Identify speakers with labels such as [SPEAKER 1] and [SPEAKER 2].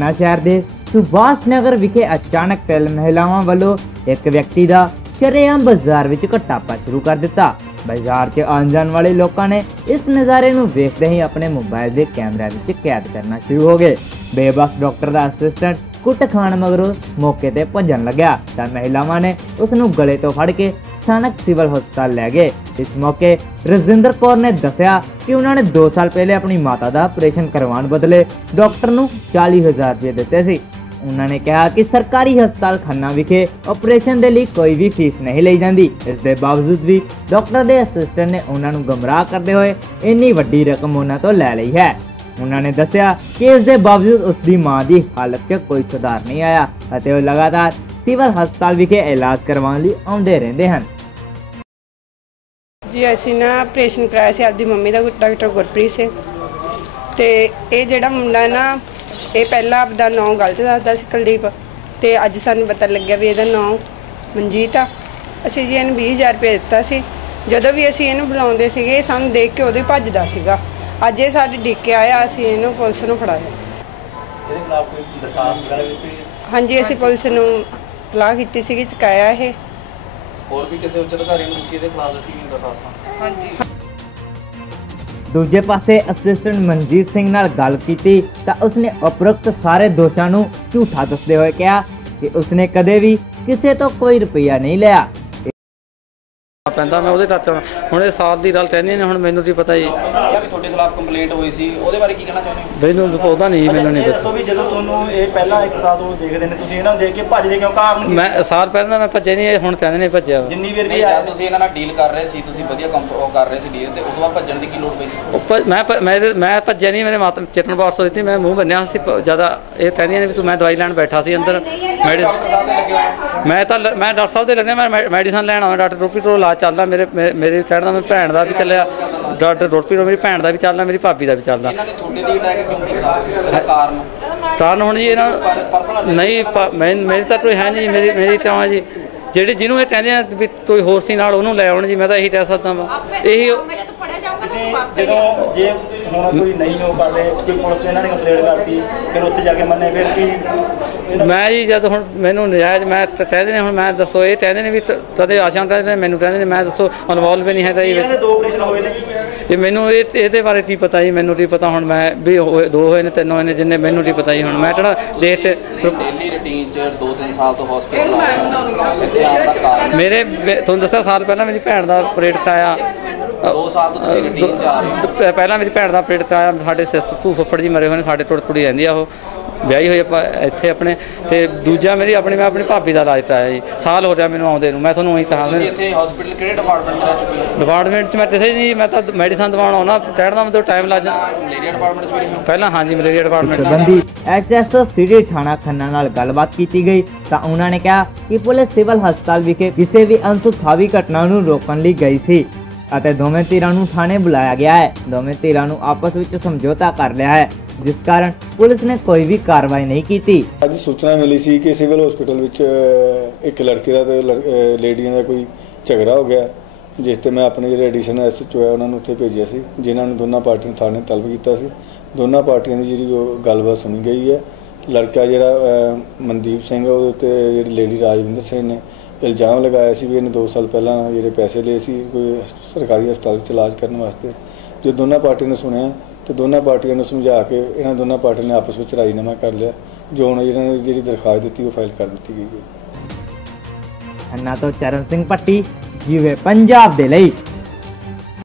[SPEAKER 1] ਖੰਨਾ ਸ਼ਹਿਰ ਦੇ ਸੁਭਾਸ਼ ਨਗਰ ਵਿਖੇ ਅਚਾਨਕ ਤਿੰਨ ਮਹਿਲਾਵਾਂ ਵੱਲੋਂ ਇੱਕ ਵਿਅਕਤੀ ਦਾ ਸ਼ਰੇਆਮ ਬਾਜ਼ਾਰ ਵਿੱਚ ਘਟਾਪਾ ਸ਼ੁਰੂ ਕਰ ਦਿੱਤਾ। ਬਾਜ਼ਾਰ 'ਚ ਆਉਣ ਜਾਣ ਵਾਲੇ ਲੋਕਾਂ ਨੇ ਇਸ ਨਜ਼ਾਰੇ ਨੂੰ ਵੇਖਦੇ ਹੀ ਆਪਣੇ ਮੋਬਾਈਲ ਦੇ ਕੈਮਰਿਆਂ ਵਿੱਚ ਕੈਦ ਕਰਨਾ ਸ਼ੁਰੂ ਹੋ ਗਏ। ਬੇਬਸ ਡਾਕਟਰ ਦਾ ਅਸਿਸਟੈਂਟ ਕੁੱਟ ਖਾਣ ਮਗਰੋਂ ਮੌਕੇ ਤੇ ਭੱਜਣ ਲੱਗਿਆ ਤਾਂ ਮਹਿਲਾਵਾਂ ਨੇ ਉਸ ਨੂੰ ਗਲੇ ਤੋਂ ਫੜ ਕੇ ਸਥਾਨਕ ਸਿਵਲ ਹਸਪਤਾਲ ਲੈ ਗਏ। ਇਸ ਮੌਕੇ ਰਜਿੰਦਰ ਕੌਰ ਨੇ ਦੱਸਿਆ ਕਿ ਉਹਨਾਂ ਨੇ 2 ਸਾਲ ਪਹਿਲੇ ਆਪਣੀ ਮਾਤਾ ਦਾ ਆਪਰੇਸ਼ਨ ਕਰਵਾਉਣ ਬਦਲੇ ਡਾਕਟਰ ਨੂੰ 40000 ਰੁਪਏ ਦਿੱਤੇ ਸੀ। ਉਹਨਾਂ ਨੇ ਕਿਹਾ ਕਿ ਸਰਕਾਰੀ ਹਸਪਤਾਲ ਖੰਨਾ ਵਿਖੇ ਆਪਰੇਸ਼ਨ ਦੇ ਲਈ ਕੋਈ ਵੀ ਫੀਸ ਨਹੀਂ ਲਈ ਜਾਂਦੀ। ਇਸ ਦੇ ਬਾਵਜੂਦ ਵੀ ਡਾਕਟਰ ਦੇ ਅਸਿਸਟੈਂਟ ਨੇ ਉਹਨਾਂ ਨੂੰ ਗਮਰਾਹ ਕਰਦੇ ਹੋਏ ਇੰਨੀ ਵੱਡੀ ਰਕਮ ਉਹਨਾਂ ਤੋਂ ਲੈ ਲਈ ਹੈ। ਉਹਨਾਂ ਨੇ ਦੱਸਿਆ ਕਿ ਇਸ ਦੇ ਬਾਵਜੂਦ ਉਸ ਦੀ ਮਾਂ ਦੀ ਹਾਲਤ 'ਚ ਕੋਈ ਸੁਧਾਰ ਨਹੀਂ ਆਇਆ ਅਤੇ ਉਹ ਲਗਾਤਾਰ ਸਿਵਲ ਹਸਪਤਾਲ ਵਿਖੇ ਇਲਾਜ ਕਰਵਾਉਣ ਲਈ ਆਉਂਦੇ ਰਹਿੰਦੇ ਹਨ।
[SPEAKER 2] ਜੀ ਅਸੀਂ ਨਾ ਆਪਰੇਸ਼ਨ ਕਰਾਇਆ ਸੀ ਆਪਦੀ ਮੰਮੀ ਦਾ ਡਾਕਟਰ ਗੁਰਪ੍ਰੀਤ ਸਿੰਘ। ਤੇ ਇਹ ਜਿਹੜਾ ਮੁੰਡਾ ਨਾ ਇਹ ਪਹਿਲਾਂ ਆਪਦਾ ਨਾਂ ਗਲਤ ਦੱਸਦਾ ਸੀ ਕੁਲਦੀਪ। ਤੇ ਅੱਜ ਸਾਨੂੰ ਪਤਾ ਲੱਗਿਆ ਵੀ ਇਹਦਾ ਨਾਂ ਮਨਜੀਤ ਆ। ਅਸੀਂ ਜੀ ਇਹਨੂੰ 20000 ਰੁਪਏ ਦਿੱਤਾ ਸੀ। ਜਦੋਂ ਵੀ ਅਸੀਂ ਇਹਨੂੰ ਬੁਲਾਉਂਦੇ ਸੀਗੇ ਇਹ ਸਾਨੂੰ ਦੇਖ ਕੇ ਉਹਦੇ ਭੱਜਦਾ ਸੀਗਾ। ਅੱਜ ਇਹ ਸਾਡੇ ਡਿੱਕ ਕੇ ਆਇਆ ਅਸੀਂ ਇਹਨੂੰ ਪੁਲਿਸ ਨੂੰ ਫੜਾਇਆ।
[SPEAKER 3] ਇਹਦੇ ਖਿਲਾਫ ਕੋਈ ਦਰਖਾਸਤ ਵਗੈਰਾ ਵੀ ਦਿੱਤੀ?
[SPEAKER 2] ਹਾਂਜੀ ਅਸੀਂ ਪੁਲਿਸ ਨੂੰ ਤਲਾਹ ਕੀਤੀ ਸੀਗੀ ਚੁਕਾਇਆ ਇਹ।
[SPEAKER 4] ਹੋਰ ਵੀ ਕਿਸੇ ਉੱਚ ਅਧਿਕਾਰੀ ਨੂੰ ਤੁਸੀਂ ਇਹਦੇ ਖਿਲਾਫ ਦਿੱਤੀ ਗਈ ਦਰਖਾਸਤਾਂ?
[SPEAKER 1] ਦੂਜੇ ਪਾਸੇ ਅਸਿਸਟੈਂਟ ਮਨਜੀਤ ਸਿੰਘ ਨਾਲ ਗੱਲ ਕੀਤੀ ਤਾਂ ਉਸਨੇ ਉਪਰੋਕਤ ਸਾਰੇ ਦੋਸ਼ਾਂ ਨੂੰ ਝੂਠਾ ਦੱਸਦੇ ਹੋਏ ਕਿਹਾ ਕਿ ਉਸਨੇ ਕਦੇ ਵੀ ਕਿਸੇ ਤੋਂ ਕੋਈ ਰੁਪਈਆ ਨਹੀਂ ਲਿਆ।
[SPEAKER 5] ਪੈਂਦਾ ਮੈਂ ਉਹਦੇ ਤੱਕ ਹੁਣ ਇਹ ਸਾਲ ਦੀ ਗੱਲ ਕਹਿੰਦੀ ਨੇ ਹੁਣ ਮੈਨੂੰ ਕੀ ਪਤਾ ਜੀ।
[SPEAKER 4] ਵੀ ਤੁਹਾਡੇ ਖਿਲਾਫ ਕੰਪਲੇਂਟ ਹੋਈ ਸੀ ਉਹਦੇ ਬਾਰੇ ਕੀ ਕਹਿਣਾ ਚਾਹੁੰਦੇ ਹੋ?
[SPEAKER 5] ਮੈਨੂੰ ਉਹਦਾ ਨਹੀਂ ਮੈਨੂੰ ਨਹੀਂ ਪਤਾ।
[SPEAKER 3] ਦੱਸੋ ਵੀ ਜਦੋਂ ਤੁਹਾਨੂੰ ਇਹ ਪਹਿਲਾਂ ਇੱਕ ਸਾਲ ਤੋਂ ਦੇਖਦੇ ਨੇ ਤੁਸੀਂ ਇਹਨਾਂ ਨੂੰ ਦੇਖ ਕੇ ਭੱਜਦੇ ਕਿਉਂ? ਕਾਰਨ?
[SPEAKER 5] ਮੈਂ ਸਾਲ ਪਹਿਲਾਂ ਮੈਂ ਭੱਜੇ ਨਹੀਂ ਇਹ ਹੁਣ ਕਹਿੰਦੇ ਨੇ ਭੱਜਿਆ ਵਾ।
[SPEAKER 3] ਜਿੰਨੀ ਵਾਰ ਵੀ
[SPEAKER 4] ਨਹੀਂ
[SPEAKER 3] ਆਇਆ
[SPEAKER 4] ਜਦ ਤੁਸੀਂ ਇਹਨਾਂ ਨਾਲ ਡੀਲ ਕਰ ਰਹੇ ਸੀ ਤੁਸੀਂ ਵਧੀਆ ਕੰਮ ਉਹ ਕਰ ਰਹੇ ਸੀ ਡੀਲ ਤੇ ਉਦੋਂ ਬਾਅਦ ਭੱਜਣ ਦੀ ਕੀ ਲੋੜ ਪਈ ਸੀ?
[SPEAKER 5] ਉਹ ਭ- ਮੈਂ ਭ- ਮੈਂ ਮੈਂ ਭੱਜਿਆ ਨਹੀਂ ਮੇਰੇ ਮਾਤਾ ਬਾਕਸ ਤੋਂ ਦਿੱਤੀ ਮੈਂ ਮੂੰਹ ਬੰਨਿਆ ਸੀ ਜ਼ਿਆਦਾ ਇਹ ਕਹਿੰਦੀਆਂ ਨੇ ਵੀ ਤੂੰ ਮੈਂ ਦਵਾਈ ਲੈਣ ਬੈਠਾ ਸੀ ਅੰਦਰ। ਮੈਂ ਤਾਂ ਲ- ਮੈਂ ਡਾਕਟਰ ਸਾਹਿਬ ਦੇ ਲੱਗਿਆ ਮੈਂ ਮੈਡੀਸਨ ਲੈਣ ਆਇਆ ਡਾਕਟਰ ਰੋਪੀ ਤੋਂ ਇਲਾਜ ਚੱਲਦਾ ਮੇਰੇ ਮੇ- ਮੇਰੇ ਕਹਿਣ ਦਾ ਮੇਰੀ ਭੈਣ ਦਾ ਵੀ ਚੱਲਿਆ ਡਾਕਟਰ ਰੋਪੀ ਤੋਂ ਮੇਰੀ ਭੈਣ ਦਾ ਵੀ ਚੱਲਦਾ ਮੇਰੀ ਭਾਬੀ ਦਾ ਵੀ ਚੱਲਦਾ।
[SPEAKER 4] ਇਹਨਾਂ ਨੇ ਤੁਹਾਡੇ ਦੀ ਅਟੈਕ ਕਿਉਂ ਕੀਤਾ ਕਾਰਨ?
[SPEAKER 5] ਕਾਰਨ ਹੁਣ ਜੀ ਇਹਨਾਂ ਨਹੀਂ ਮੈਂ ਮੇਰੀ ਤਾਂ ਕੋਈ ਹੈ ਨਹੀਂ ਮੇਰੀ ਮੇਰੀ ਤਾਂ ਜੀ। ਜਿਹੜੇ ਜਿਹਨੂੰ ਇਹ ਕਹਿੰਦੇ ਆ ਵੀ ਕੋਈ ਹੋਰ ਸੀ ਨਾਲ ਉਹਨੂੰ ਲੈ ਆਉਣ ਜੀ ਮੈਂ ਤਾਂ ਇਹੀ ਕਹਿ ਸਕਦਾ ਵਾਂ। ਇਹੀ
[SPEAKER 3] ਤੁਸੀਂ ਜਦੋਂ ਜੇ ਹੁਣ ਕੋਈ ਨਹੀਂ ਹੋ ਕਰ ਰਹੇ ਕੋਈ ਪੁਲਿਸ ਇਹਨਾਂ ਨੇ ਕੰਪਲੇਂਟ ਕਰਤੀ ਫਿਰ ਉੱਥੇ ਜਾ ਕੇ ਮੰਨੇ ਫਿਰ ਕੀ? ਇਹਨਾਂ-
[SPEAKER 5] ਮੈਂ ਜੀ ਜਦ ਹੁਣ ਮੈਨੂੰ ਨਜਾਇਜ਼ ਮੈਂ ਤਾਂ ਕਹਿੰਦੇ ਨੇ ਹੁਣ ਮੈਂ ਦੱਸੋ ਇਹ ਕਹਿੰਦੇ ਨੇ ਵੀ ਤਦੇ ਆਸ਼ਾਂ ਕਹਿੰਦੇ ਨੇ ਮੈਨੂੰ ਕਹਿੰਦੇ ਨੇ ਮੈਂ ਦੱਸੋ ਇਨਵੋਲਵ ਵੀ ਨਹੀਂ ਹੈ ਤਾਂ ਇਹ
[SPEAKER 3] ਇਹਨਾਂ ਦੇ ਦੋ ਆਪਰੇਸ਼ਨ ਹੋਏ ਨੇ?
[SPEAKER 5] ਇਹ ਮੈਨੂੰ ਇਹ ਇਹਦੇ ਬਾਰੇ ਕੀ ਪਤਾ ਜੀ ਮੈਨੂੰ ਕੀ ਪਤਾ ਹੁਣ ਮੈਂ ਵੀ ਹੋਏ- ਦੋ ਹੋਏ ਨੇ ਤਿੰਨ ਹੋਏ ਨੇ ਜਿੰਨੇ ਮੈਨੂੰ ਕੀ ਪਤਾ ਜੀ ਹੁਣ। ਮੈਂ ਕਿਹੜਾ ਦੇਖ ਤੇ
[SPEAKER 4] ਡੇਲੀ ਰੁਟੀਨ ਚ 2-3 ਸਾਲ ਤੋਂ ਹਸਪੀਟਲ ਆ। ਰਹੇ ਹੋ। ਇੱਥੇ ਆਉਣ ਦਾ ਕਾਰਨ
[SPEAKER 5] ਮੇਰੇ ਤੁਹਾਨੂੰ ਦੱਸਿਆ ਸਾਲ ਪਹਿਲਾਂ ਮੇਰੀ ਭੈਣ ਦਾ ਆਪਰੇਟ ਕਰਾਇਆ
[SPEAKER 4] 2 ਸਾਲ ਤੋਂ ਤੁਸੀਂ ਰੁਟੀਨ ਚ ਆ ਰਹੇ ਹੋ।
[SPEAKER 5] ਪ- ਪਹਿਲਾਂ ਮੇਰੀ ਭੈਣ ਦਾ ਆਪਰੇਟ ਕਰਾਇਆ ਸਾਡੇ ਸਿਸਟਰ ਭੂ ਫੁੱਫੜ ਜੀ ਮਰੇ ਹੋਏ ਨੇ ਸਾਡੇ ਟੁੱਟ ਕੁੜੀ ਰਹਿੰਦੀ ਆ ਉਹ। ਵਿਆਹੀ ਹੋਈ ਆਪਾਂ ਇੱਥੇ ਆਪਣੇ ਤੇ ਦੂਜਾ ਮੇਰੀ ਆਪਣੀ ਮੈਂ ਆਪਣੀ ਭਾਬੀ ਦਾ ਇਲਾਜ ਕਰਾਇਆ ਜੀ। ਸਾਲ ਹੋ ਗਿਆ ਮੈਨੂੰ ਆਉਂਦੇ ਨੂੰ ਮੈਂ ਤੁਹਾਨੂੰ ਉਹੀ ਕਹਾਂ।
[SPEAKER 4] ਤੁਸੀਂ ਇੱਥੇ ਹਸਪੀਟਲ ਕਿਹੜੇ ਡਿਪਾਰਟਮੈਂਟ ਚ ਰਹਿ ਚੁੱਕੇ ਹੋ?
[SPEAKER 5] ਡਿਪਾਰਟਮੈਂਟ 'ਚ ਮੈਂ ਕਿਸੇ ਨਹੀਂ ਮੈਂ ਤਾਂ ਮੈਡੀਸਨ ਦਵਾਉਣ ਆਉਣਾ ਟਾਈਮ ਲੱਗ ਜਾ
[SPEAKER 4] ਮਲੇਰੀਆ ਡਿਪਾਰਟਮੈਂਟ ਚ ਵੀ ਰਹੇ ਹੋ?
[SPEAKER 5] ਪਹਿਲਾਂ ਹਾਂਜੀ ਮਲੇਰੀਆ ਡਿਪਾਰਟਮੈਂਟ
[SPEAKER 1] ਸੰਬੰਧੀ ਐਸਐਸਓ ਸਿਟੀ ਥਾਣਾ ਖੰਨਾ ਨਾਲ ਗੱਲਬਾਤ ਕੀਤੀ ਗਈ ਤਾਂ ਉਹਨਾਂ ਨੇ ਕਿਹਾ ਕਿ ਪੁਲਿਸ ਸਿਵਲ ਹਸਪਤਾਲ ਵਿਖੇ ਕਿਸੇ ਵੀ ਅਨਸੁਖਾਵੀ ਘਟਨਾ ਨੂੰ ਰੋਕਣ ਲਈ ਗਈ ਸੀ। ਅਤੇ ਦੋਵੇਂ ਧਿਰਾਂ ਨੂੰ ਥਾਣੇ ਬੁਲਾਇਆ ਗਿਆ ਹੈ। ਦੋਵੇਂ ਧਿਰਾਂ ਨੂੰ ਆਪਸ ਵਿੱਚ ਸਮਝੌਤਾ ਕਰ ਲਿਆ ਹੈ, ਜਿਸ ਕਾਰਨ ਪੁਲਿਸ ਨੇ ਕੋਈ ਵੀ ਕਾਰਵਾਈ ਨਹੀਂ ਕੀਤੀ।
[SPEAKER 6] ਅੱਜ ਸੂਚਨਾ ਮਿਲੀ ਸੀ ਕਿ ਸਿਵਲ ਹਸਪੀਟਲ ਵਿੱਚ ਇੱਕ ਲੜਕੇ ਦਾ ਤੇ ਲੇਡੀਆਂ ਦਾ ਕੋਈ ਝਗੜਾ ਹੋ ਗਿਆ, ਜਿਸ ਤੇ ਮੈਂ ਆਪਣੇ ਜਿਹੜੇ ਐਡੀਸ਼ਨ ਐਸਐਚਓ ਹੈ, ਉਹਨਾਂ ਨੂੰ ਉੱਥੇ ਭੇਜਿਆ ਸੀ, ਜਿਨ੍ਹਾਂ ਨੂੰ ਦੋਨਾਂ ਪਾਰਟੀਆਂ ਨੂੰ ਥਾਣੇ ਤਲਬ ਕੀਤਾ ਸੀ। ਦੋਨਾਂ ਪਾਰਟੀਆਂ ਦੀ ਜਿਹੜੀ ਗੱਲਬਾਤ ਸੁਣੀ ਗਈ ਹੈ। ਲੜਕਾ ਜਿਹੜਾ ਮਨਦੀਪ ਸਿੰਘ ਉਹਦੇ ਉੱਤੇ ਜਿਹੜੀ ਲੇਡੀ ਰਾਜਵਿੰਦਰ ਸਿੰਘ ਨੇ ਇਲਜ਼ਾਮ ਲਗਾਇਆ ਸੀ ਵੀ ਇਹਨੇ 2 ਸਾਲ ਪਹਿਲਾਂ ਜਿਹੜੇ ਪੈਸੇ ਲਏ ਸੀ ਕੋਈ ਸਰਕਾਰੀ ਹਸਪਤਾਲ ਵਿੱਚ ਇਲਾਜ ਕਰਨ ਵਾਸਤੇ। ਜੋ ਦੋਨਾਂ ਪਾਰਟੀਆਂ ਨੇ ਸੁਣਿਆ, ਤੇ ਦੋਨਾਂ ਪਾਰਟੀਆਂ ਨੂੰ ਸਮਝਾ ਕੇ ਇਹਨਾਂ ਦੋਨਾਂ ਪਾਰਟੀਆਂ ਨੇ ਆਪਸ ਵਿੱਚ ਰਾਜੀਨਾਮਾ ਕਰ ਲਿਆ, ਜੋ ਹੁਣ ਇਹਨਾਂ ਨੇ ਜਿਹੜੀ ਦਰਖਾਸਤ ਦਿੱਤੀ ਉਹ ਫਾਈਲ ਕਰ ਦਿੱਤੀ ਗਈ ਹੈ।
[SPEAKER 1] ਖੰਨਾ ਤੋਂ ਚਰਨ ਸਿੰਘ ਪੱਟੀ ਜੀਵੇ ਪੰਜਾਬ ਦੇ ਲਈ।